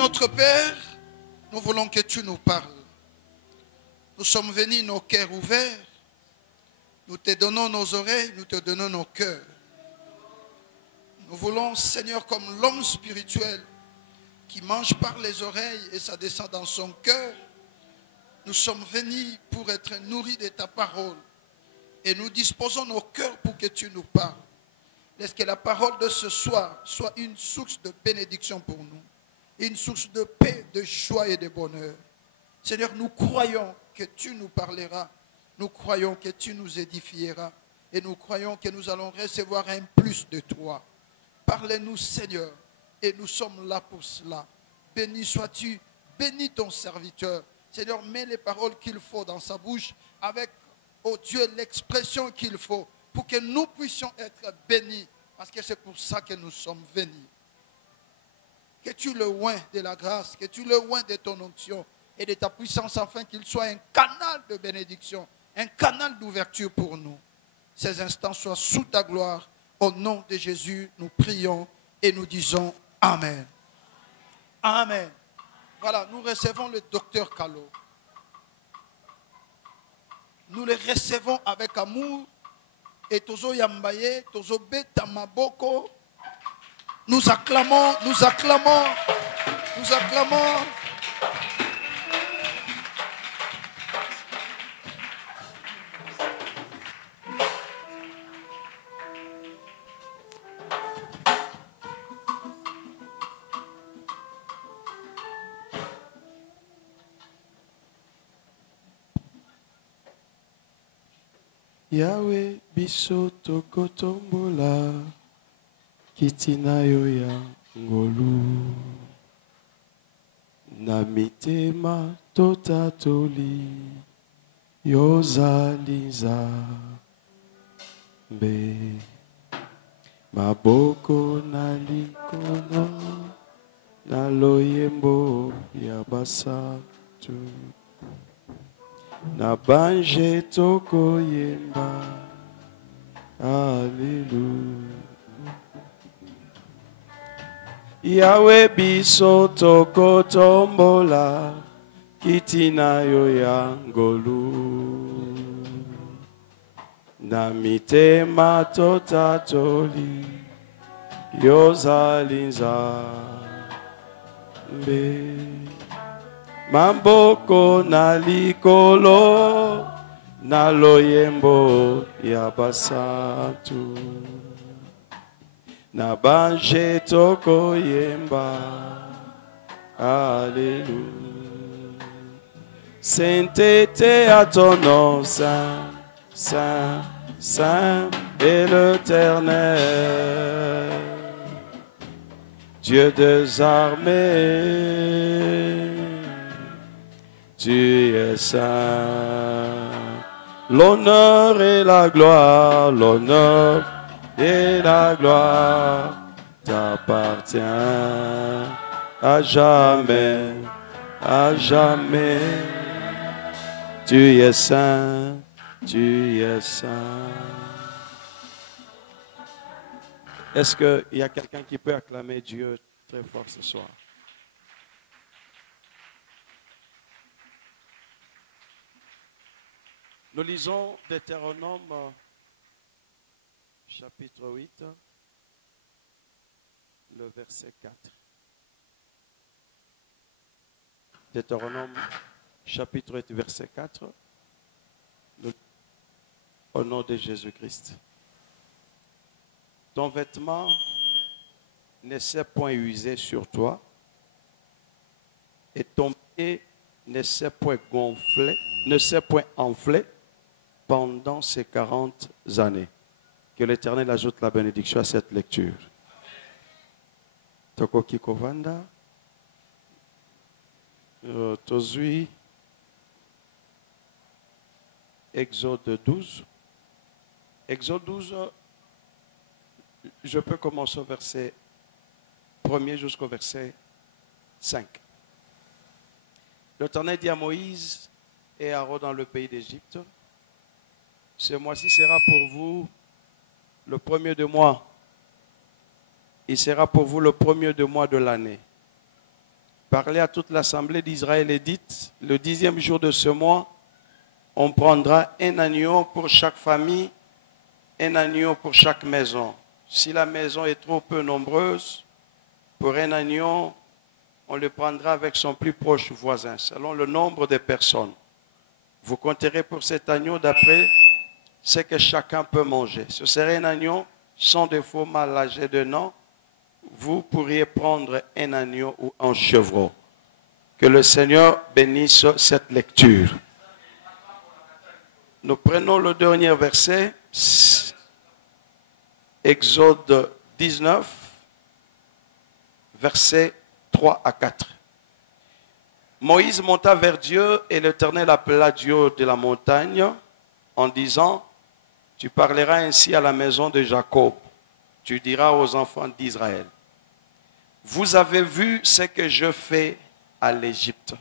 notre Père, nous voulons que tu nous parles. Nous sommes venus nos cœurs ouverts. Nous te donnons nos oreilles, nous te donnons nos cœurs. Nous voulons, Seigneur, comme l'homme spirituel qui mange par les oreilles et ça descend dans son cœur, nous sommes venus pour être nourris de ta parole. Et nous disposons nos cœurs pour que tu nous parles. Laisse que la parole de ce soir soit une source de bénédiction pour nous. Une source de paix, de joie et de bonheur. Seigneur, nous croyons que tu nous parleras. Nous croyons que tu nous édifieras. Et nous croyons que nous allons recevoir un plus de toi. Parlez-nous, Seigneur. Et nous sommes là pour cela. Béni sois-tu. Bénis ton serviteur. Seigneur, mets les paroles qu'il faut dans sa bouche avec, oh Dieu, l'expression qu'il faut pour que nous puissions être bénis. Parce que c'est pour ça que nous sommes venus. Que tu le oins de la grâce, que tu le oins de ton onction et de ta puissance afin qu'il soit un canal de bénédiction, un canal d'ouverture pour nous. Ces instants soient sous ta gloire. Au nom de Jésus, nous prions et nous disons Amen. Amen. Voilà, nous recevons le docteur Kalo. Nous le recevons avec amour. Et Tozo Yambaye, Tozo Beta Maboko. Nous acclamons, nous acclamons, nous acclamons. Yahweh biso tokotombola kitina yo ya ngolu na mitema totatoli yozali Nzambe maboko na likolo na loyembo ya basatu na banje toko yemba Alléluia Yahweh biso toko tombola kitina yo ya ngolu na mitema totatoli yozali Nzambe maboko na likolo na loyembo ya basatu na banje toko yemba Alléluia sainteté à ton nom saint saint saint et l'Éternel Dieu des armées tu es saint. L'honneur et la gloire t'appartient à jamais, à jamais. Tu es saint, tu es saint. Est-ce qu'il y a quelqu'un qui peut acclamer Dieu très fort ce soir? Nous lisons Deutéronome chapitre 8, le verset 4. Deutéronome chapitre 8, verset 4. Au nom de Jésus-Christ. Ton vêtement ne s'est point usé sur toi et ton pied ne s'est point gonflé, ne s'est point enflé pendant ces 40 années. Que l'Éternel ajoute la bénédiction à cette lecture. Tokoki Kovanda, Tozui, Exode 12. Exode 12, je peux commencer au verset 1er jusqu'au verset 5. L'Éternel dit à Moïse et Aaron dans le pays d'Égypte, ce mois-ci sera pour vous le premier de mois. Il sera pour vous le premier de mois de l'année. Parlez à toute l'assemblée d'Israël et dites, le 10e jour de ce mois, on prendra un agneau pour chaque famille, un agneau pour chaque maison. Si la maison est trop peu nombreuse, pour un agneau, on le prendra avec son plus proche voisin, selon le nombre de personnes. Vous compterez pour cet agneau d'après ce que chacun peut manger. Ce serait un agneau sans défaut, mal âgé d'un an. Vous pourriez prendre un agneau ou un chevreau. Que le Seigneur bénisse cette lecture. Nous prenons le dernier verset, Exode 19, versets 3 à 4. Moïse monta vers Dieu et l'Éternel appela Dieu de la montagne en disant, tu parleras ainsi à la maison de Jacob, tu diras aux enfants d'Israël, vous avez vu ce que je fais à l'Égypte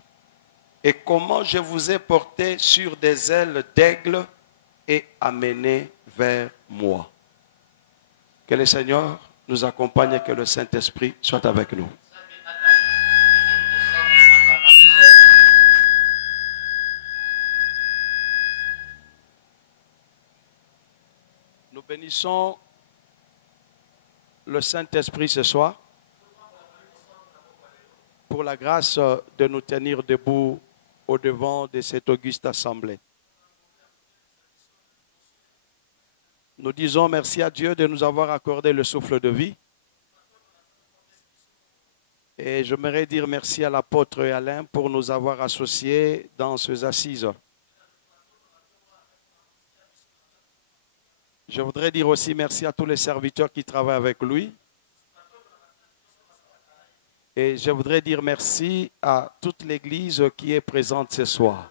et comment je vous ai porté sur des ailes d'aigle et amené vers moi. Que le Seigneur nous accompagne et que le Saint-Esprit soit avec nous. Nous bénissons le Saint-Esprit ce soir pour la grâce de nous tenir debout au-devant de cette auguste assemblée. Nous disons merci à Dieu de nous avoir accordé le souffle de vie. Et j'aimerais dire merci à l'apôtre Alain pour nous avoir associés dans ces assises. Je voudrais dire aussi merci à tous les serviteurs qui travaillent avec lui. Et je voudrais dire merci à toute l'Église qui est présente ce soir.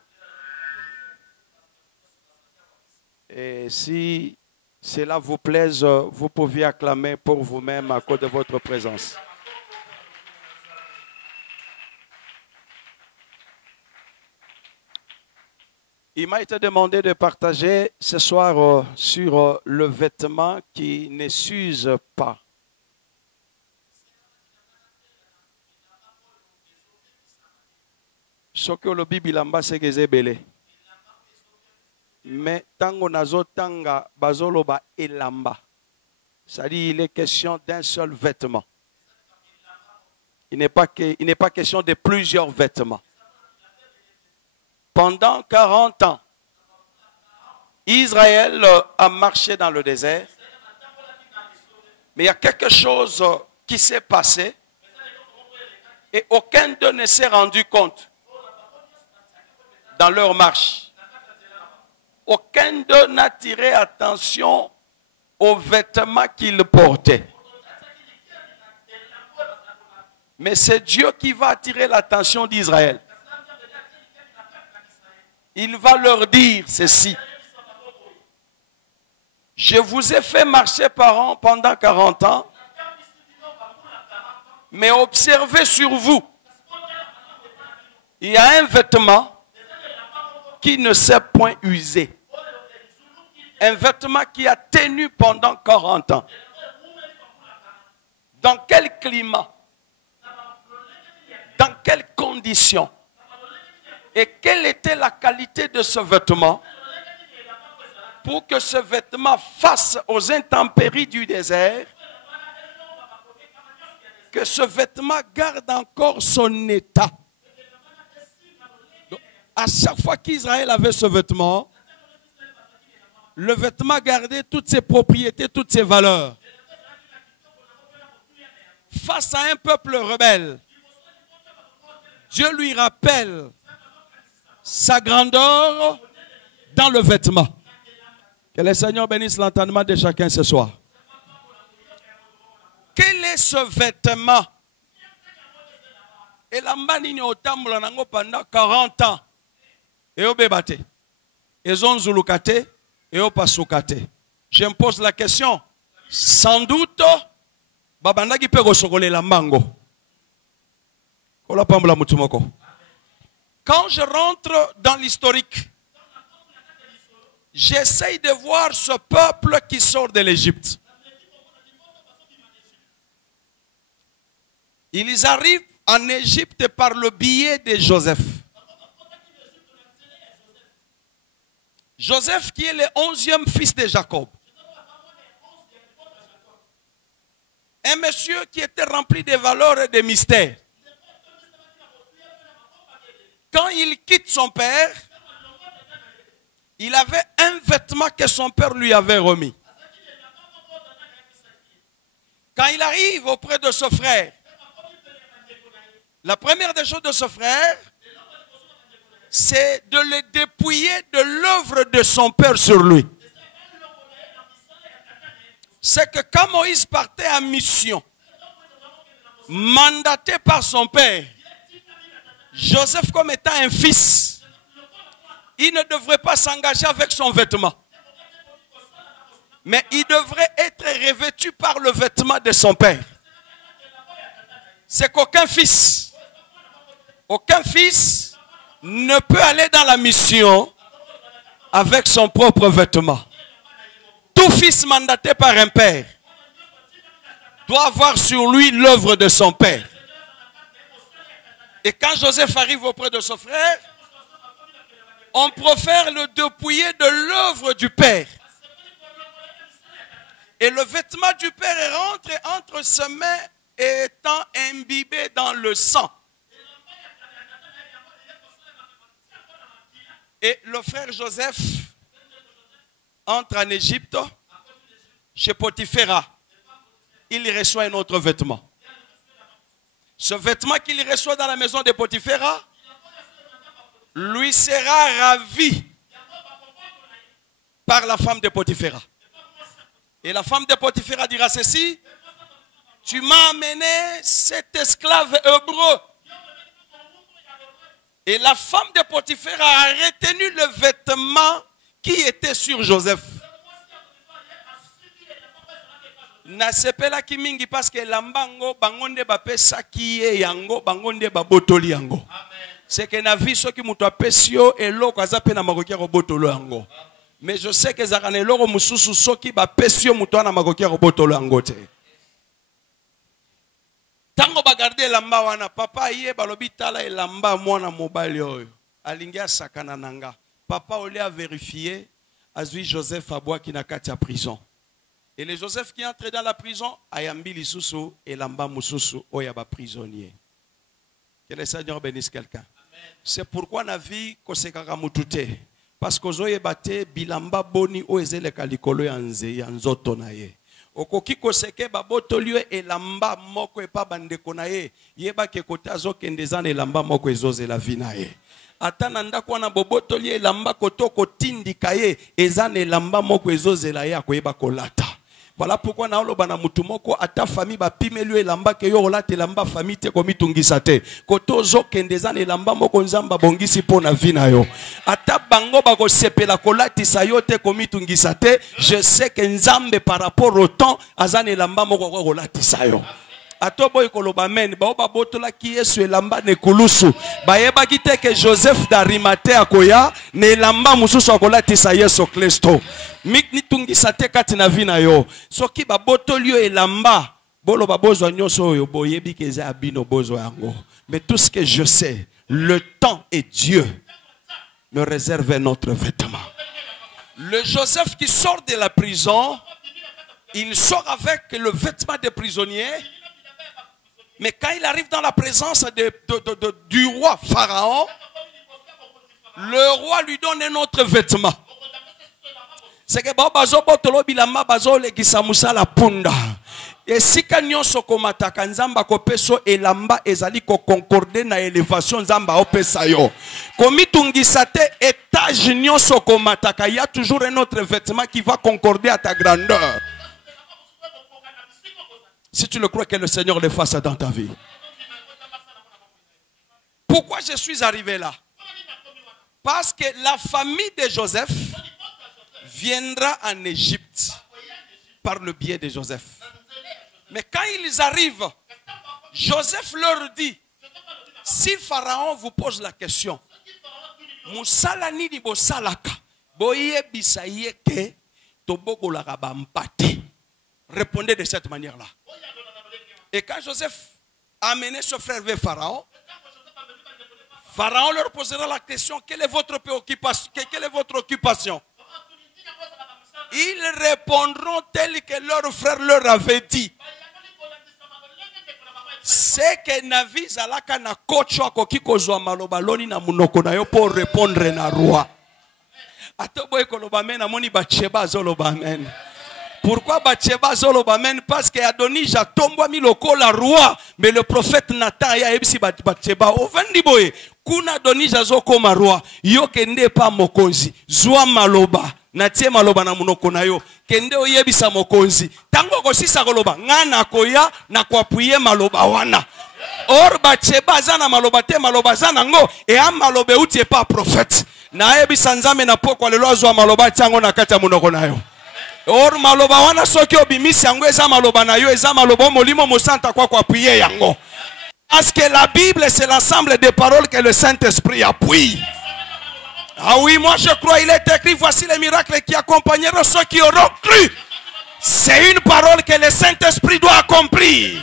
Et si cela vous plaise, vous pouvez acclamer pour vous-même à cause de votre présence. Il m'a été demandé de partager ce soir sur le vêtement qui ne s'use pas. Soki olobi bilamba sekeze ebele. Mais tango nazo tanga bazoloba elamba. C'est-à-dire il est question d'un seul vêtement. Il n'est pas question de plusieurs vêtements. Pendant 40 ans, Israël a marché dans le désert. Mais il y a quelque chose qui s'est passé et aucun d'eux ne s'est rendu compte dans leur marche. Aucun d'eux n'a tiré attention aux vêtements qu'ils portaient. Mais c'est Dieu qui va attirer l'attention d'Israël. Il va leur dire ceci. Je vous ai fait marcher par an pendant 40 ans, mais observez sur vous. Il y a un vêtement qui ne s'est point usé. Un vêtement qui a tenu pendant 40 ans. Dans quel climat? Dans quelles conditions? Et quelle était la qualité de ce vêtement pour que ce vêtement face aux intempéries du désert, que ce vêtement garde encore son état. Donc, à chaque fois qu'Israël avait ce vêtement, le vêtement gardait toutes ses propriétés, toutes ses valeurs. Face à un peuple rebelle, Dieu lui rappelle sa grandeur dans le vêtement. Que le Seigneur bénisse l'entendement de chacun ce soir. Quel est ce vêtement? Et la manine au tambour nango pendant 40 ans. Et au bébate. Et on zulukate. Et au pasukate. Je me pose la question. Sans doute, babandaki pe gosokole la mango. Kola pambula mutumoko. Quand je rentre dans l'historique, j'essaye de voir ce peuple qui sort de l'Égypte. Ils arrivent en Égypte par le biais de Joseph. Joseph qui est le 11e fils de Jacob. Un monsieur qui était rempli de valeurs et de mystères. Quand il quitte son père, il avait un vêtement que son père lui avait remis. Quand il arrive auprès de ce frère, la première des choses de ce frère, c'est de le dépouiller de l'œuvre de son père sur lui. C'est que quand Moïse partait en mission, mandaté par son père, Joseph comme étant un fils, il ne devrait pas s'engager avec son vêtement. Mais il devrait être revêtu par le vêtement de son père. C'est qu'aucun fils ne peut aller dans la mission avec son propre vêtement. Tout fils mandaté par un père doit avoir sur lui l'œuvre de son père. Et quand Joseph arrive auprès de son frère, on profère le dépouiller de l'œuvre du père. Et le vêtement du père est rentré entre ses mains étant imbibé dans le sang. Et le frère Joseph entre en Égypte, chez Potiphera. Il reçoit un autre vêtement. Ce vêtement qu'il reçoit dans la maison de Potiphera lui sera ravi par la femme de Potiphera. Et la femme de Potiphera dira ceci: tu m'as amené cet esclave hébreu. Et la femme de Potiphera a retenu le vêtement qui était sur Joseph. Nasepela ki mingi parce que lambango bangonde bapesa kiye yango bangonde babotoli yango. C'est que na vie soki muto apesio eloko azape na makoki ya botolo yango. Mais je sais que zakane eloko mususu soki bapesio muto na makoki ya botolo yango te. Tango bagarde lamba wana papa ye balobi tala elamba mwana mobali oyo alingi asakana nanga. Papa olé a vérifié azui Joseph abwa ki na kati ya prison. Et le Joseph qui entre dans la prison, ayambi lisusu et lamba mususu oyaba prisonnier. Que le Seigneur bénisse quelqu'un. C'est pourquoi na vie kosekaka mutute. Parce que zoye bate bilamba boni oezele kalikolo yanze yanzoto na ye. Okoki koseke babotolio elamba moko epa bandeko na ye. Yeba ke kota azokende zana elamba moko ezozela vie na ye. Atana ndako wana bobotoli elamba kotoko tindika ye ezana elamba moko ezozela ye akoyeba kolata. Voilà pourquoi na oloba na mutu moko ata famille ba pimelu elamba ke yo olate elamba famille te komi tungisa te. Koto zokende zana elamba moko nzamba bongisi pona vie na yo. Ata bango ba ko sepela kolatisa yo te komi tungisa te. Je sais que nzambe par rapport au temps azana elamba moko ko kolatisa yo. Atobo ikoloba men ba oba botola ki Yesu elamba ne kulusu ba yeba kite ke Joseph d'Arimathée akoya ne elamba mususu akolatisa Yesu Kristo mikni tungisa te kati na vie na yo soki ba botoli elamba bolo ba bozwa nyoso oyo boyebi ke za abino bozwa yango. Mais tout ce que je sais, le temps et Dieu me réserve un autre vêtement. Le Joseph qui sort de la prison, il sort avec le vêtement de prisonnier. Mais quand il arrive dans la présence du roi Pharaon, le roi lui donne un autre vêtement. C'est que bazo botolo bilamba bazo le kisamusa la punda. Et si kanyon soko mataka nzamba ko peso elamba ezali ko concorder na élévation nzamba opesa yo. Komi tungisa te étage nyon soko mataka, il y a toujours un autre vêtement qui va concorder à ta grandeur. Si tu le crois que le Seigneur le fasse dans ta vie. Pourquoi je suis arrivé là? Parce que la famille de Joseph viendra en Égypte par le biais de Joseph. Mais quand ils arrivent, Joseph leur dit, si Pharaon vous pose la question, Musala nini bosalaka, boye bisaye ke toboko la rabampate. Répondez de cette manière-là. Et quand Joseph amené ce frère vers Pharaon. Pharaon leur posera la question, quelle est votre préoccupation? Quelle est votre occupation? Ils répondront tel que leur frère leur avait dit. C'est que Navi Zalaka na kocho akoki kozwa maloba loni na munoko na yo pour répondre na roi. Atoboy koloba men amoni Batsheba zoloba men. Pourquoi Batsheba zoloba men? Parce que Adonija tomba mi lokola roi, mais le prophète Nathan ya ebisi Batsheba ovandi boye kuna Adonija zokoma roi yo kende pa mokonzi zwa maloba na tie maloba na munoko na yo kende oyebisa mokonzi tango kosisa koloba ngana koya na kwapuye maloba wana. Or Batsheba zana maloba te maloba zana ngo e am malobe uti pa prophète na ebisa nzame na pokwa lelo azwa maloba tango na kata munoko na yo. Or maloba wana soki obimisi yango eza maloba na yo eza maloba molimo mosanta kwa appuyer yango. Parce que la Bible c'est l'ensemble des paroles que le Saint-Esprit appuie. Ah oui, moi je crois, il est écrit, voici les miracles qui accompagneront ceux qui auront cru. C'est une parole que le Saint-Esprit doit accomplir.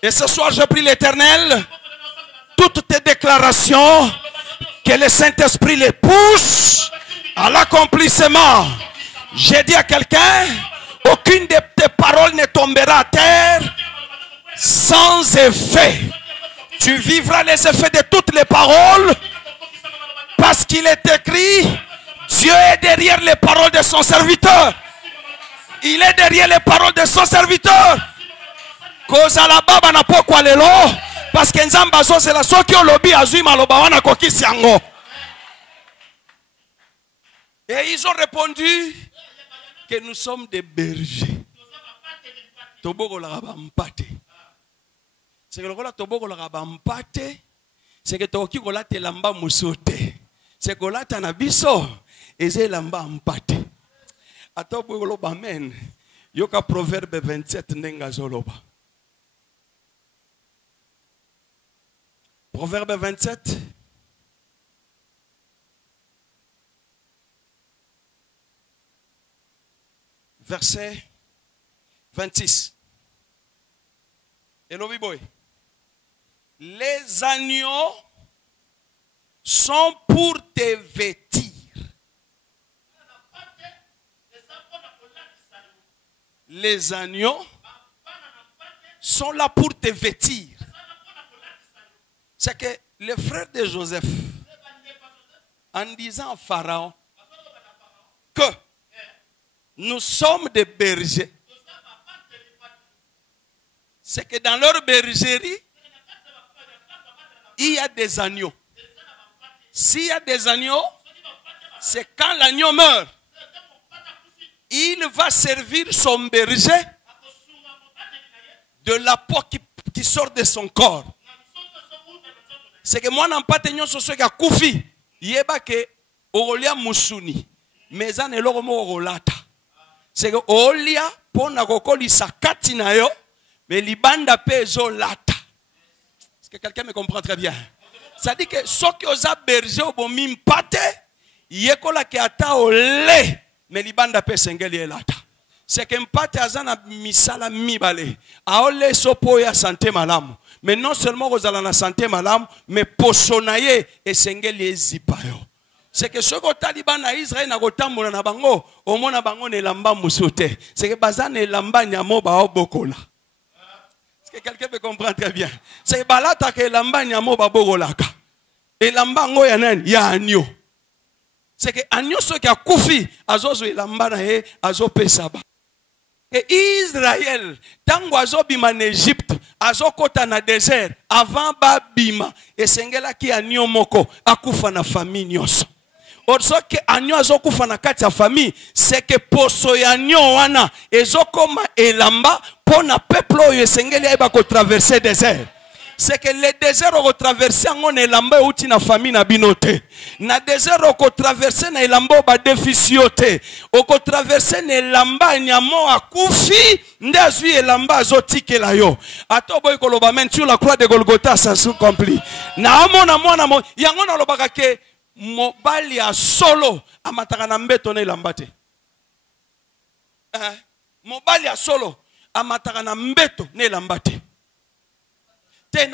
Et ce soir, je prie l'Éternel, toutes tes déclarations, que le Saint-Esprit les pousse à l'accomplissement. J'ai dit à quelqu'un, aucune de tes paroles ne tombera à terre sans effet. Tu vivras les effets de toutes les paroles. Parce qu'il est écrit, Dieu est derrière les paroles de son serviteur. Il est derrière les paroles de son serviteur. Koza la baba na pokwa lelo. Parce que nzamba so c'est la soki olobi azui maloba wana kokisi yango. Et ils ont répondu que nous sommes des bergers. Toboko la bampate. C'est que le toboko la bampate. C'est que toki kola te lamba musote. C'est que la tanabiso eze lamba mpate. Atobo loba men. Yoka Proverbe 27 nenga zoloba. Proverbe 27. Verset 26. Hello boy. Les agneaux sont pour te vêtir. Les agneaux sont là pour te vêtir. C'est que les frères de Joseph, en disant à Pharaon que nous sommes des bergers, c'est que dans leur bergerie, il y a des agneaux. S'il y a des agneaux, c'est quand l'agneau meurt, il va servir son berger de la peau qui sort de son corps. C'est que moi, je n'ai pas tenu sur ce qui a koufi. Yeba ke olia musuni. Mais ça n'est pas olata. C'est que olia pona kokoli sakati na yo. Mais libanda pezo lata. Est-ce que quelqu'un me comprend très bien? Ça dit que ce qui osa berger au bon mimpate, yekola ke ata ole. Mais libanda pe sengeli lata. C'est que mpate azana misala mibale. Aole sopo ya santé malamu. Mais non seulement vous allez la santé malamu, mais posonaye et sengeli ezipayo. C'est que ce que Taliban à Israël n'a pas tambour na bango, au moins na bango ne lamba musote. C'est que bazan ne lamba nyamo ba obokola. Est-ce que quelqu'un peut comprendre très bien? C'est que balata ke lamba nyamo ba bokolaka. Et lamba ngo ya nani ya anyo. C'est que anyo ce qui a koufi azozo lamba na e azo pesaba. Et Israël, tango azobima en Égypte, azokota na désert, avant babima, et sengela ki anyo moko, akufa na famille nyonso. Orso que anyo azokufa na kati ya famille, c'est que poso ya anyo wana, ezokoma elamba, pona peuple oyo sengeli aiba ko traverser désert. C'est que le désert au traverser en elamba outi na famille na binote. Na désert au traverser na elamba ba déficioté. Au traverser na elamba nyamo akufi ndazui elamba azotike la yo. Atoboy koloba men sur la croix de Golgotha ça s'accomplit. Na amona mwana mo yango na lobaka ke mobali ya solo amataka na mbeto na elamba te. Mobali ya solo amataka na mbeto na elamba te. C'est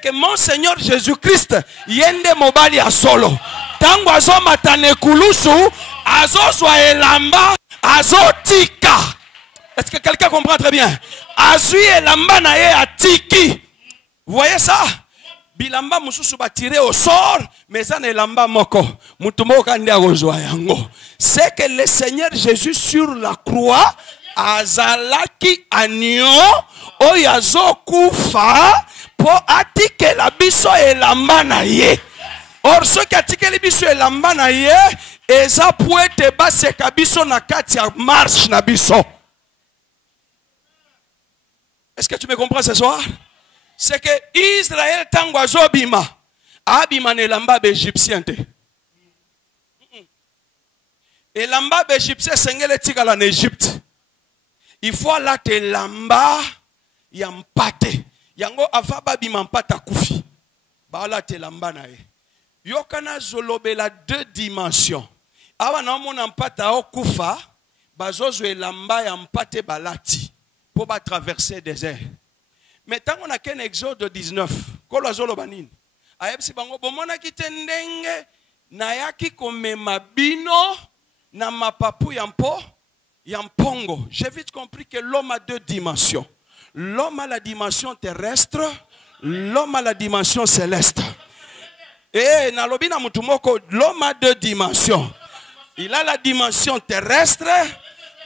que mon Seigneur Jésus-Christ yende mobali a solo. Tango azo matane kulusu azo swa elamba azo tika. Est-ce que quelqu'un comprend très bien? Azui elamba na ye atiki. Vous voyez ça? Bilamba mususu ba tiré au sort, mais ça ne lamba moko. Mutumoka ndi akozwa yango. C'est que le Seigneur Jésus sur la croix azalaki agneau oyazo kufa po atike la biso elamba na ye. Or ceux qui atike la biso elamba na ye eza poete baseka biso na kati ya marche na biso. Est-ce que tu me comprends ce soir? C'est que Israël tango azobima abima ne lamba égyptien te. Et lamba égyptien sengele tikala en Égypte. Il faut là te lamba yampate. Yango avaba bima mpata kufi. Ba là te lamba na e. Yokana zolobe la 2 dimensions. Awa na mona mpata o kufa bazozo lamba yampate balati pour ba traverser des airs. Mais tant qu'on a qu'un Exode 19, kolo azolo banine. Ayebsi bango bomona kitendenge na yaki komema bino na mapapu yampo yampongo. J'ai vite compris que l'homme a 2 dimensions. L'homme a la dimension terrestre, l'homme a la dimension céleste. Et na lobina mutumoko, l'homme a 2 dimensions. Il a la dimension terrestre,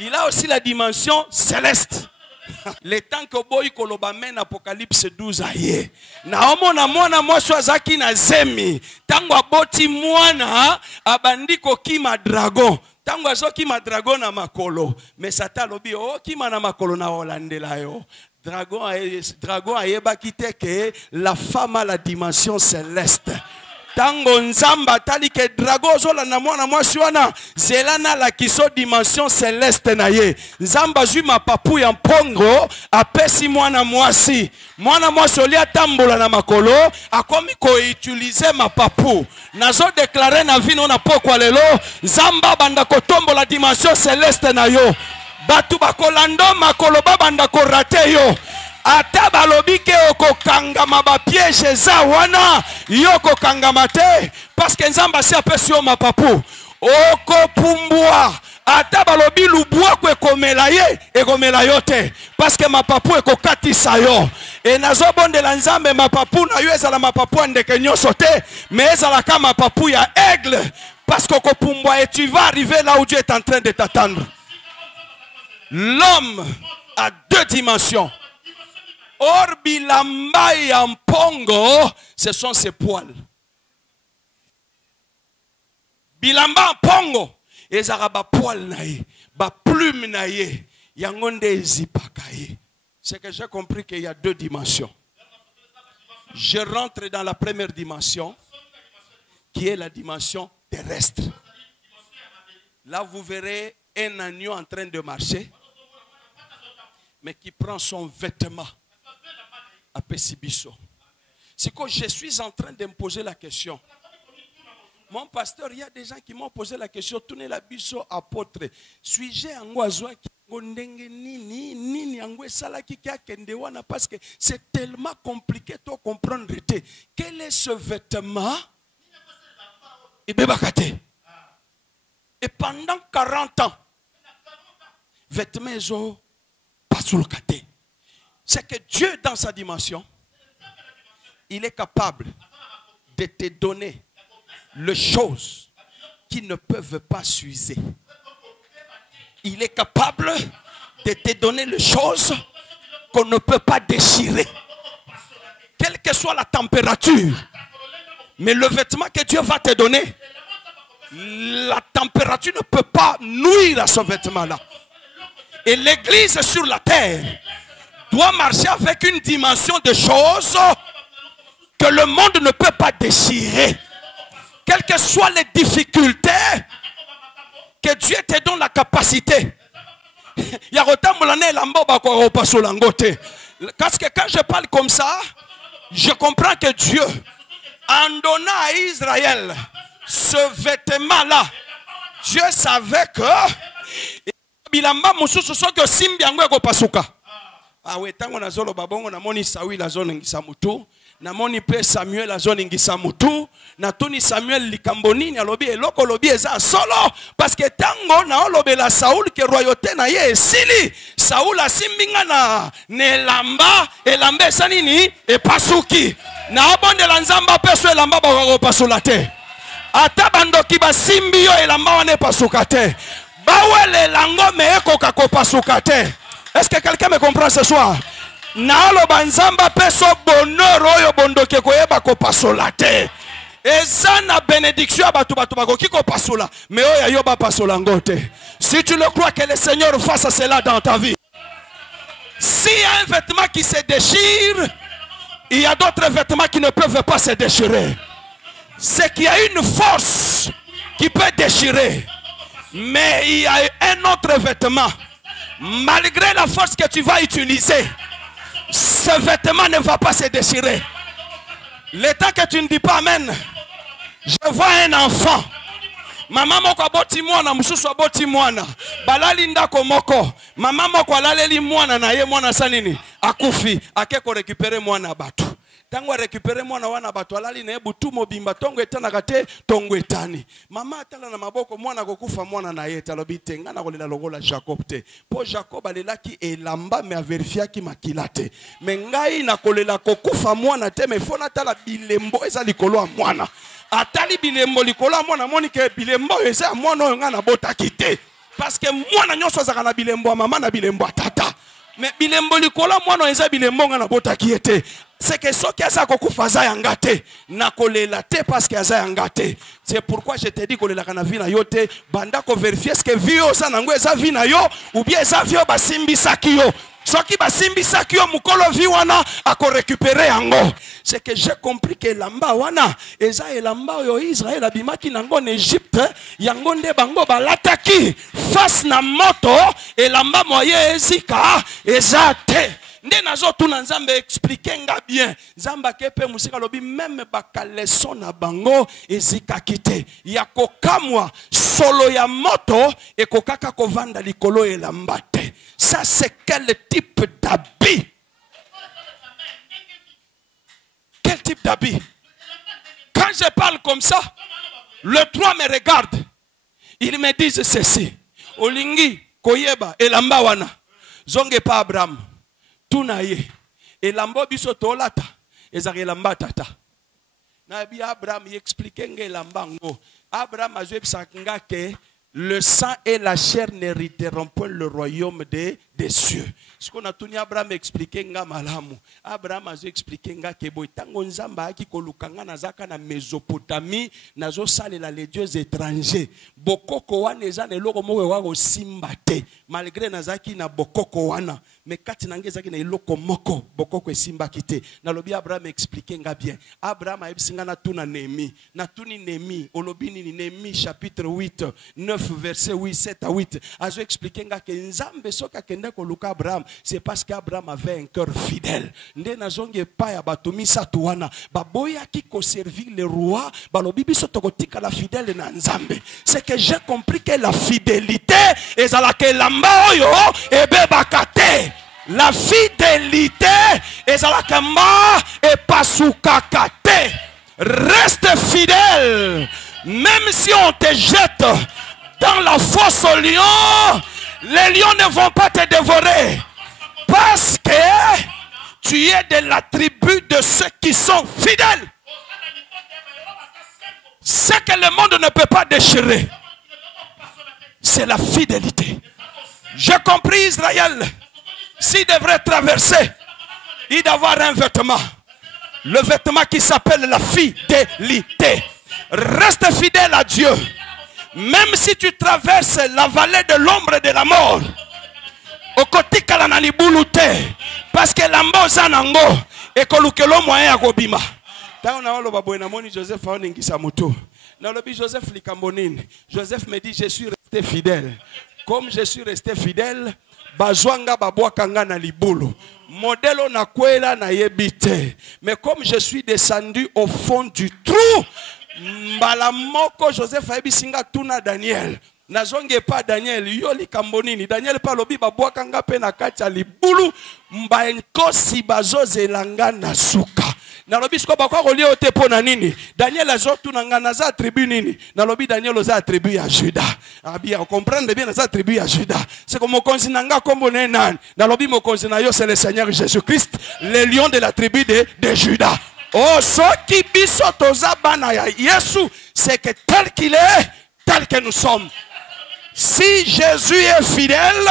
il a aussi la dimension céleste. Le temps que boy koloba men Apocalypse 12 aye. Na omona mwana mwaso azaki na zemi. Tango aboti mwana abandiko kima dragon. Tango azoki ma dragon na makolo. Mais Satan lobi o kima na makolo na olandela yo. Dragon ayeba kite ke la femme a la dimension céleste. Tango nzamba tali ke drago zola na mwana mwasi wana zelana la kiso dimension céleste na ye. Nzamba zui mapapu ya mpongo apesi mwana mwasi. Mwana mwasi olia tambola na makolo akomi ko utiliser mapapu. Nazo déclarer na vino na pokwa lelo nzamba banda kotombo la dimension céleste na yo. Batu bakolando makolo babanda ko rate yo. Ata balobike okokangama ba piège za wana yoko kangama te parce que nzamba si apesi yo mapapu okopumbwa ata balobi lubwa ko ekomela ye ekomela yo te parce que mapapu ekokatisa yo et nazobondela nzambe mapapu na yo ezala mapapu ndeke nyonso te mais ezala ka mapapu ya aigle parce que okopumbwa et tu vas arriver là où Dieu est en train de t'attendre. L'homme a 2 dimensions. Or bilamba ya mpongo, ce sont ses poils. Bilamba mpongo, ezara ba poil na ye, ba plume na ye, yangonde ezipaka ye. C'est que j'ai compris qu'il y a 2 dimensions. Je rentre dans la première dimension, qui est la dimension terrestre. Là, vous verrez un agneau en train de marcher, mais qui prend son vêtement. À Pessibiso. C'est que je suis en train de me poser la question. Mon pasteur, il y a des gens qui m'ont posé la question. Tournez la biso apôtre. Suis-je en oiseau qui nini parce que c'est tellement compliqué de comprendre. Quel est ce vêtement? Et pendant 40 ans, vêtements ils pas sous le caté. C'est que Dieu, dans sa dimension, il est capable de te donner les choses qui ne peuvent pas s'user. Il est capable de te donner les choses qu'on ne peut pas déchirer. Quelle que soit la température. Mais le vêtement que Dieu va te donner, la température ne peut pas nuire à ce vêtement-là. Et l'église sur la terre doit marcher avec une dimension de choses que le monde ne peut pas déchirer. Quelles que soient les difficultés, que Dieu te donne la capacité. Parce que quand je parle comme ça, je comprends que Dieu, en donnant à Israël ce vêtement-là, Dieu savait que bilamba mususu soki osimbi yango ekopasuka. Awe tango nazolo babongo namoni Saül azoningisa mutu, namoni pe Samuel azoningisa mutu, natuni Samuel likambo nini alobi eloko lobi eza solo parce que tango na olobela Saül ke royauté na ye esili, Saül asimbinga na nelamba, elamba esa nini epasuki. Na obondela nzamba peso elamba bakopasula te. Ata bandoki basimbi yo elamba wana epasuka te. Bawele lango me ekoka kopasuka te. Est-ce que quelqu'un me comprend ce soir? Naolo banzamba peso bonheur oyo bondoke koyeba ko pasola te. Eza na bénédiction abatu batu bakoki ko pasola, mais oyo yoba pasola ngote. Si tu le crois que le Seigneur fasse cela dans ta vie. S'il y a un vêtement qui se déchire, il y a d'autres vêtements qui ne peuvent pas se déchirer. C'est qu'il y a une force qui peut déchirer, mais il y a un autre vêtement. Malgré la force que tu vas utiliser, ce vêtement ne va pas se déchirer. Le temps que tu ne dis pas amen, je vois un enfant. Maman moko aboti mwana, mususu aboti mwana. Balali ndako moko. Maman moko alaleli mwana na ye mwana sanini. Akufi, akeko récupérer mwana batu. Tango récupérer mwana wana batu alali na ebu tu mobimba tongo etana kate tongo etani. Mama atala na maboko mwana kokufa mwana na ye talobi tenga na kolela lokola Jacob te. Po Jacob alelaki elamba me averifia ki makilate. Me ngai na kolela kokufa mwana te me fona tala bilembo eza likolo mwana. Atali bilembo likolo mwana moni ke bilembo eza mwana oyo nga na botaki te. Parce que mwana nyonso azaka na bilembo mama na bilembo tata. Mais bilembo likolo mwana eza bilembo nga na botaki ete. C'est que ce qui a kokufa za yangate na kolela te parce que za yangate. C'est pourquoi je te dis kolela kana vina yote banda ko vérifier est-ce que vio za nango eza vina yo ou bien eza vio basimbi sakio. Soki basimbi sakio mukolo vi wana ako récupérer yango. C'est que j'ai compris que lamba wana eza elamba yo Israël abimaki nango en Égypte yango nde bango balataki face na moto elamba moye ezika eza te. Nde nazo tuna nzambe expliquer nga bien. Nzamba kepe musika lobi même bakaleso na bango ezika kite. Ya kokamwa solo ya moto ekokaka kovanda likolo elamba te. Ça c'est quel type d'habit? Quel type d'habit? Quand je parle comme ça, le 3 me regarde. Ils me disent ceci. Olingi koyeba elamba wana. Zonge pa Abraham. Tunaye elambo biso tolata ezaki elamba tata na bi Abraham explique nge elamba ngo Abraham azwebisaka ke le sang et la chair n'hériteront point le royaume des cieux. Ce qu'on a tuni Abraham expliqué nga malamu. Abraham a expliqué nga ke boy tango nzamba aki kolukanga nazaka na Mésopotamie nazo salela les dieux étrangers. Bokoko wana eza na eloko moko wako simbate. Malgré nazaki na bokoko wana, mais kati nangezaki na eloko moko bokoko esimba kite. Na lobi Abraham expliqué nga bien. Abraham a ebisinga na tuna Néhémie. Na tuni Néhémie, olobini ni Néhémie chapitre 8, 9 verset 8, 7 à 8. Azo expliqué nga ke nzambe soka kende koluka Abraham, c'est parce qu'Abraham avait un cœur fidèle. Nde nazonge pa ya batomi satuana baboya ki ko servir le roi balobi biso tokotika la fidèle na nzambe. C'est que j'ai compris que la fidélité ezalaka lamba oyo ebebaka te. La fidélité ezalaka mba epasukaka te. Reste fidèle même si on te jette dans la fosse aux lions. Les lions ne vont pas te dévorer parce que tu es de la tribu de ceux qui sont fidèles. Ce que le monde ne peut pas déchirer, c'est la fidélité. J'ai compris Israël. S'il devrait traverser, il doit avoir un vêtement. Le vêtement qui s'appelle la fidélité. Reste fidèle à Dieu. Même si tu traverses la vallée de l'ombre de la mort, parce que l'ambo zanango et kolukelo moyen akobima. Joseph Joseph likambonine. Joseph me dit je suis resté fidèle. Comme je suis resté fidèle, bazwanga babwakanga na libulu. Modèle na kwela na yebite. Mais comme je suis descendu au fond du trou, Mbalamoko Joseph Abisinga tuna Daniel. nazonge pa Daniel yo likambo nini Daniel pa lobi babwaka nga pe na kati ya libulu mbankosi bazozelanga na suka nalobi siko bakwa kolia ote pona nini Daniel azotuna nga naza attribu nini nalobi Daniel oza attribu ya Juda bien comprendre bien naza attribu ya Juda c'est comme mokonzi nanga kombo ne nan nalobi mokonzi na yo c'est le Seigneur Jésus-Christ le lion de la tribu de Juda. Oh soki biso toza bana ya Yesu c'est que tel qu'il est tel que nous sommes. Si Jésus est fidèle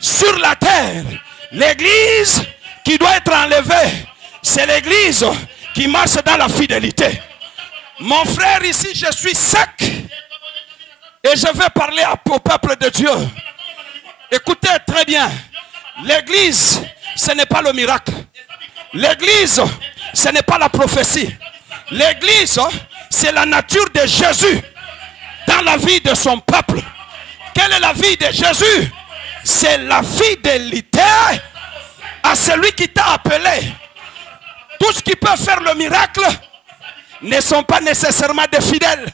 sur la terre, l'église qui doit être enlevée, c'est l'église qui marche dans la fidélité. Mon frère, ici, je suis sec et je vais parler au peuple de Dieu. Écoutez très bien. L'église, ce n'est pas le miracle. L'église, ce n'est pas la prophétie. L'église, c'est la nature de Jésus dans la vie de son peuple. Quelle est la vie de Jésus? C'est la fidélité à celui qui t'a appelé. Tout ce qui peut faire le miracle ne sont pas nécessairement des fidèles.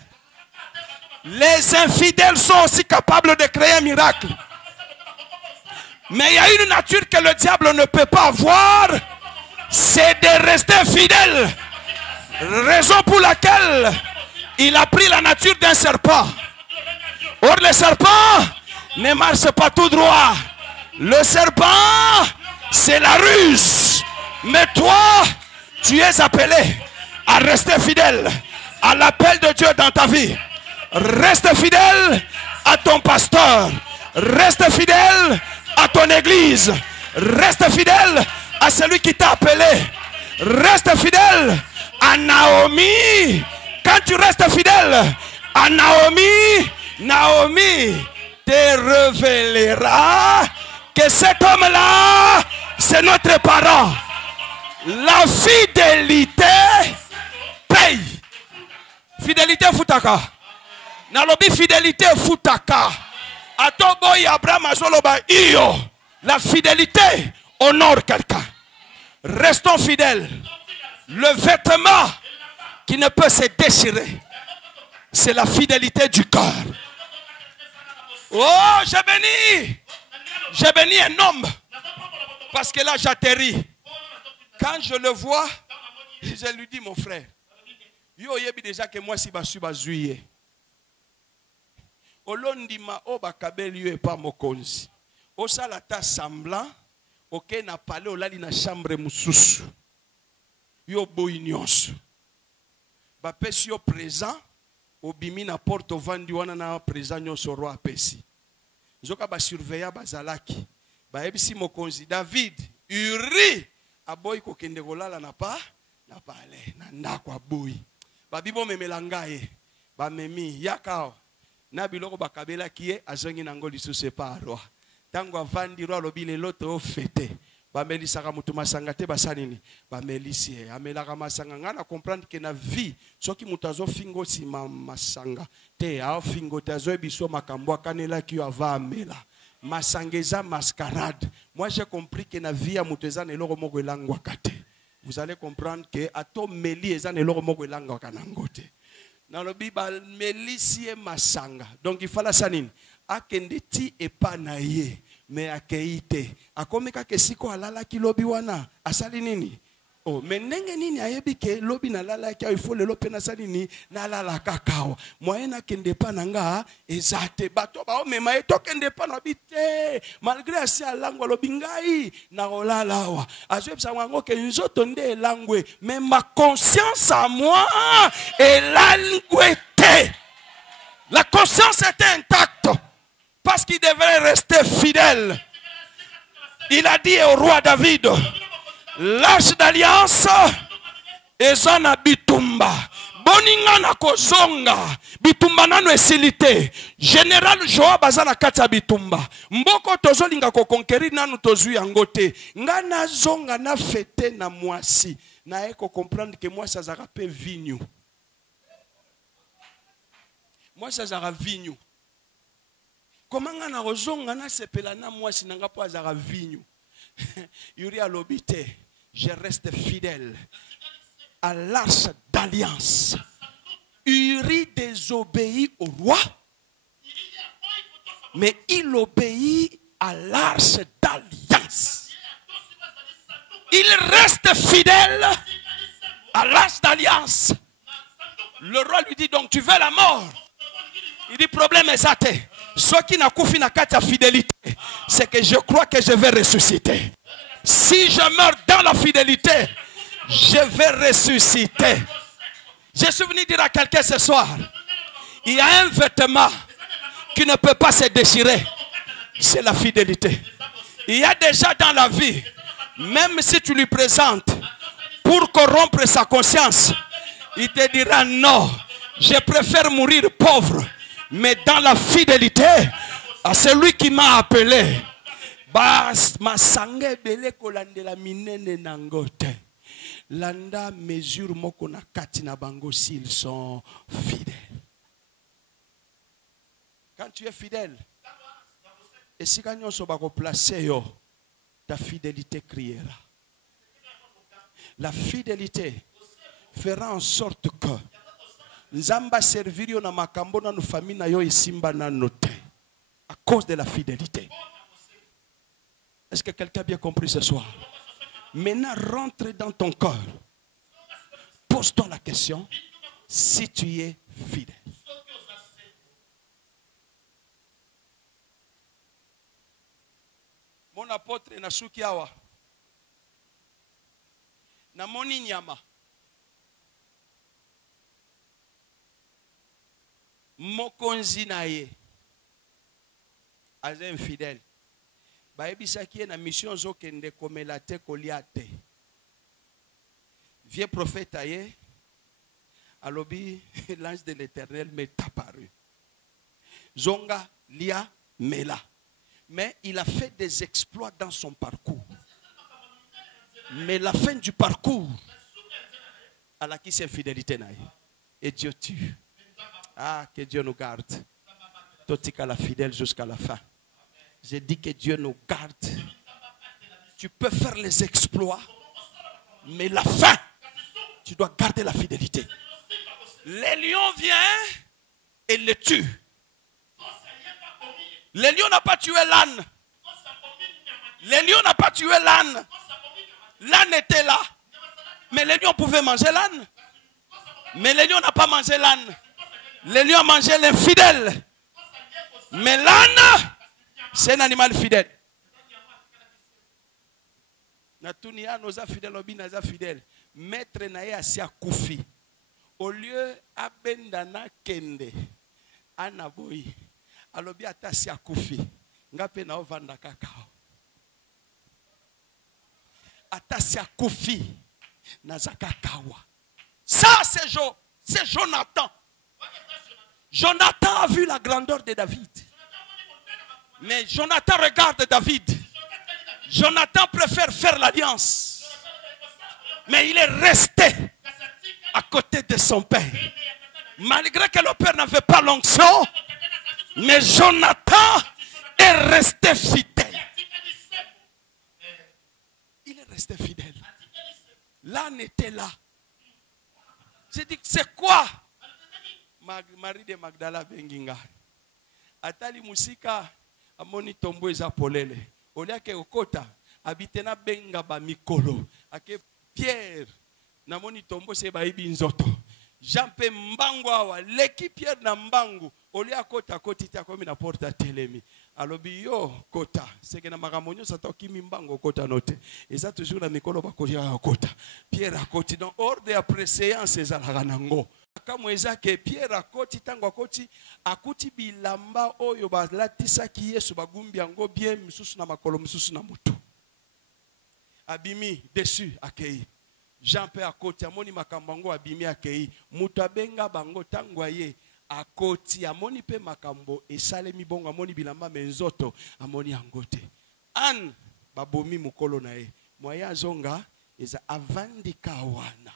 Les infidèles sont aussi capables de créer un miracle. Mais il y a une nature que le diable ne peut pas avoir, c'est de rester fidèle. Raison pour laquelle il a pris la nature d'un serpent. Or le serpent ne marche pas tout droit. Le serpent, c'est la ruse. Mais toi, tu es appelé à rester fidèle à l'appel de Dieu dans ta vie. Reste fidèle à ton pasteur. Reste fidèle à ton église. Reste fidèle à celui qui t'a appelé. Reste fidèle à Naomi. Quand tu restes fidèle à Naomi, Naomi te révélera que cet homme-là, c'est notre parent. La fidélité paye. Fidélité futaka. Nalobi fidélité futaka. Atoboy Abraham azoloba iyo. La fidélité honore quelqu'un. Restons fidèles. Le vêtement qui ne peut se déchirer, c'est la fidélité du cœur. Oh, j'ai béni un homme parce que là j'atterris. Quand je le vois, je lui dis mon frère, yo yebi déjà que moi si basu bazuye. Olondima o bakabeli yo epa mokonzi. Osala ta semblant, ok na palais olali na chambre mususu. Yo boyi nyonso. Bapesi yo présent, obimi na porte vandi wana na présent nyonso roi apesi. Nzoka ba surveiller bazalaki. Ba ebisi mokonzi David, Uri aboyi kokende kolala na palais na ndako aboyi. Babibo memela ye. Ba memi yakao. Na biloko bakabela kiye azongi nango lisusu pa roi. Tango avandi roi lobi le loto fete. Bamelisaka mutu masanga te basanini bamelisi amelaka masanga ngana comprendre que na vie soki mutu azo fingo sima masanga te a fingo tazo biso makambo kanela ki ava amela masanga eza mascarade. Moi j'ai compris que na vie ya mutu eza na eloko moko elangwa kate. Vous allez comprendre que ato meli eza na eloko moko elangwa kanango te. Na lobi ba melisi masanga. Donc il fallait sanini akende ti epa na ye. Mais akeite akomeka kesiko alala ki lobi wana asali nini oh menenge nini ayebi ke lobi na lala ki il faut le lope na sali ni na lala kakao moyena kende pa nanga ezate bato ba o mema eto kende pa na bite malgré asi alango lobi ngai na olala wa azwe psa wango ke nzoto nde langwe mais ma conscience à moi est langwete. La conscience était intacte. Parce qu'il devrait rester fidèle. Il a dit au roi David, l'arche d'alliance eza na bitumba. Boninga na kozonga. Bitumba nano esilite. Général Joab aza na kati ya bitumba. Mboko tozolinga ko conquérir nanu tozui yango te. Nga na zonga na fete na mwasi. Na eko comprendre que moi ça zaka pe vignou. Moi ça zaka vignou. Comment on a rozonga na sepela na mwasi nanga po azara vignou. Yuri alobite, je reste fidèle à l'arche d'alliance. Uri désobéit au roi Mais il obéit à l'arche d'alliance. Il reste fidèle à l'arche d'alliance. Le roi lui dit donc tu veux la mort. Il dit problème est ça. Ce qui n'a koufi na kati fidélité, c'est que je crois que je vais ressusciter. Si je meurs dans la fidélité, je vais ressusciter. Je suis venu dire à quelqu'un ce soir, il y a un vêtement qui ne peut pas se déchirer. C'est la fidélité. Il y a déjà dans la vie, même si tu lui présentes pour corrompre sa conscience, il te dira non, je préfère mourir pauvre, mais dans la fidélité à celui qui m'a appelé. Landa mesure moko na kati na bango s'ils sont fidèles. Quand tu es fidèle, et si quand on va placer ta fidélité criera. La fidélité fera en sorte que Nzamba servir na makambo na no famille na yo isimba na note à cause de la fidélité. Est-ce que quelqu'un a bien compris ce soir? Maintenant, rentre dans ton cœur. Pose-toi la question si tu es fidèle. Mon apôtre Nasuki Awa. Namoni nyama. Mokonzi na ye. Aze infidèle. Baebisaki na mission zokende komela te kolia te. Vieux prophète aye, alobi l'ange de l'Éternel m'est apparu. Zonga lia mela. Mais il a fait des exploits dans son parcours. Mais la fin du parcours, à la qui c'est fidélité naïe. Et Dieu tue. Ah, que Dieu nous garde. Totika la fidèle jusqu'à la fin. J'ai dit que Dieu nous garde. Tu peux faire les exploits, mais la fin, tu dois garder la fidélité. Les lions viennent et les tuent. Les lions n'ont pas tué l'âne. Les lions n'ont pas tué l'âne. L'âne était là. Mais les lions pouvaient manger l'âne. Mais les lions n'ont pas mangé l'âne. Les lions ont mangé l'infidèle. Mais l'âne, c'est un animal fidèle. Natunia nos fidèles, obi naza fidèle. Maître nae asia koufi. Au lieu abendana kende, anaboyi. Alobi atasia koufi. Ngape na ovanda kakao. Atasia koufi naza kakawa. Ça c'est Jonathan. Jonathan a vu la grandeur de David. Mais Jonathan regarde David. Jonathan préfère faire l'alliance. Mais il est resté à côté de son père. Malgré que le père n'avait pas l'onction, mais Jonathan est resté fidèle. Il est resté fidèle. L'âne était là. J'ai dit, c'est quoi? Marie de Magdala Benginga. Atali musika amoni tombo eza polele. Olia ke okota abitena benga ba mikolo. Ake Pierre namoni tombo se ba ibi nzoto. Jean pe mbangu awa leki Pierre na mbangu. Olia kota kotita komi na porta telemi. Alobi yo kota. Seke na magamonyo satoki mbangu kota note. Eza toujours na mikolo ba kolia kota. Pierre akoti donc hors de la préséance eza la nango. Kamweza ke Pierre akoti tango akoti akuti bilamba oyo balatisa ki Yesu bagumbi yango bien misusu na makolo misusu na mutu. Abimi dessus akei. Jean pe akoti amoni makambo abimi akei. Mutu abenga bango tango aye akoti amoni pe makambo esalemi bongo amoni bilamba menzoto amoni angote. An babomi mukolo na ye. Moya zonga eza avandi kawana.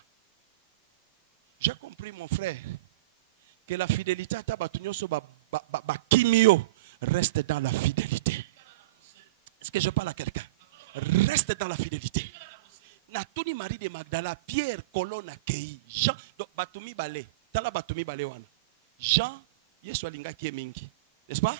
J'ai compris, mon frère, que la fidélité à Tabatunyoso Kimio reste dans la fidélité. Est-ce que je parle à quelqu'un? Reste dans la fidélité. Natuni Marie de Magdala, Pierre, Colonna, Kei, Jean, donc Batumi Balé, Tala Batumi Balé wana. Jean, Yesu alinga qui est mingi, n'est-ce pas?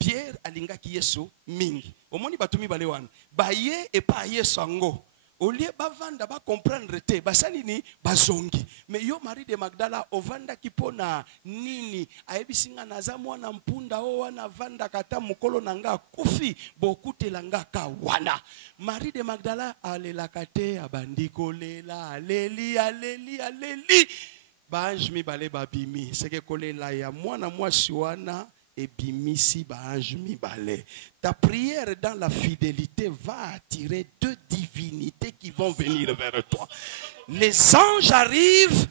Pierre alingaki Yesu mingi. Omoni batumi bale wana. Baye et pas Yesu ango. Au lieu bavanda ba comprendre te basali ni bazongi. Mais yo Marie de Magdala ovanda kipona nini ayebisinga naza mwana mpunda o wana vanda kata mukolo nanga kufi bokutela nga ka wana. Marie de Magdala alelaka te abandiko lela aleli aleli aleli. Banj mi bale babimi seke kolela ya mwana mwasi wana et bimisi banj mi bale. Ta prière dans la fidélité va attirer deux divinités qui vont venir vers toi. Les anges arrivent.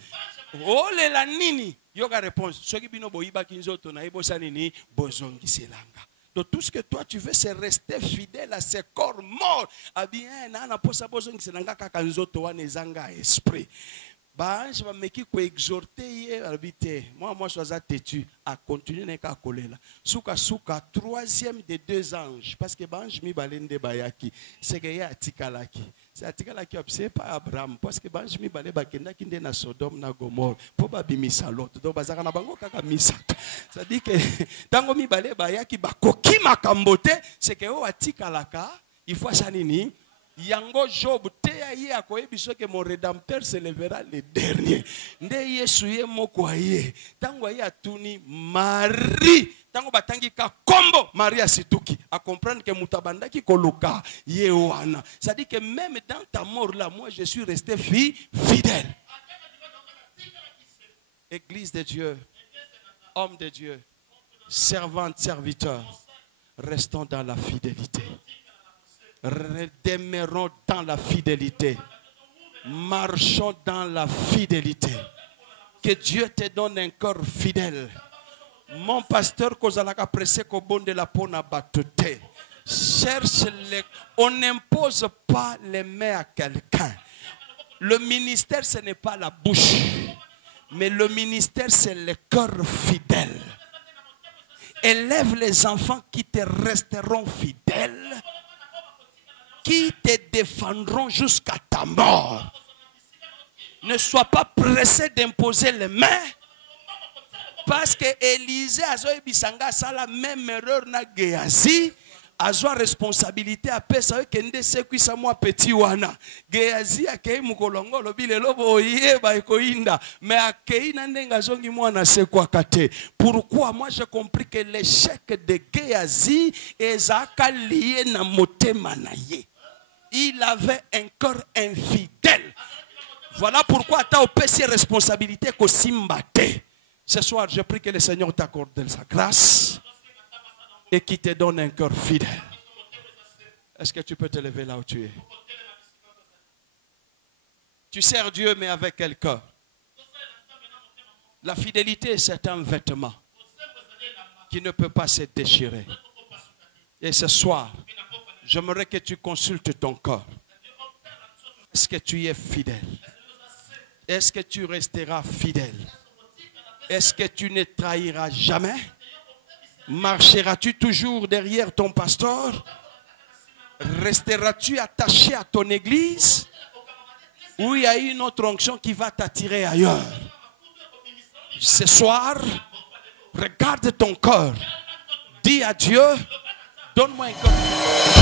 Oh la nini. Yoga réponse. Ce qui bino boiba kinzoto na ebo sanini bozongi selanga. Donc tout ce que toi tu veux c'est rester fidèle à ce corps mort. Ah bien na posa bozongi selanga kaka nzoto wana ezanga esprit. Je vais me exhorter moi je suis têtu à continuer à coller là. Souka troisième des deux anges parce que je mi balende bayaki c'est que ya tikalaki. C'est atikalaki c'est pas Abraham parce que je mi balé bakenda kinde na Sodome na Gomorrhe pour ba bimisa l'autre donc bazaka na bango kaka misa. Ça dit que tango mi balé bayaki bakoki makambote c'est que o atikalaka il faut ça nini. Yango Job te aye akoyebiso que mon rédempteur se lèvera le dernier. Nde Yesu ye moko aye. Tango aye atuni Marie. Tango batangi ka kombo Maria situki. À comprendre que mutabandaki koluka ye wana. Ça dit que même dans ta mort là, moi je suis resté fidèle. Église de Dieu, homme de Dieu, servante, serviteur, restons dans la fidélité. Demeurons dans la fidélité. Marchons dans la fidélité. Que Dieu te donne un cœur fidèle. Mon pasteur Kozalaka pressé qu'au bon de la pona batute. Cherche les. On n'impose pas les mains à quelqu'un. Le ministère ce n'est pas la bouche. Mais le ministère c'est le cœur fidèle. Élève les enfants qui te resteront fidèles. Qui te défendront jusqu'à ta mort. Ne sois pas pressé d'imposer les mains. Parce que Élisée a eu la même erreur na Géasi. A eu responsabilité à pesa kende sekwisa moi petit wana. Géasi a kei mukolongo lobile lobo yeba ekoinda. Mais a kei na ndenga zongi mwana sekwa kate. Pourquoi moi j'ai compris que l'échec de Géasi est lié na motema na ye. Il avait un cœur infidèle. Voilà pourquoi tu as opé ses responsabilités qu'au Simbate. Ce soir, je prie que le Seigneur t'accorde de sa grâce et qu'il te donne un cœur fidèle. Est-ce que tu peux te lever là où tu es? Tu sers Dieu, mais avec quel cœur? La fidélité, c'est un vêtement qui ne peut pas se déchirer. Et ce soir, j'aimerais que tu consultes ton corps. Est-ce que tu es fidèle? Est-ce que tu resteras fidèle? Est-ce que tu ne trahiras jamais? Marcheras-tu toujours derrière ton pasteur? Resteras-tu attaché à ton église? Ou il y a une autre onction qui va t'attirer ailleurs? Ce soir, regarde ton cœur. Dis à Dieu, donne-moi un cœur.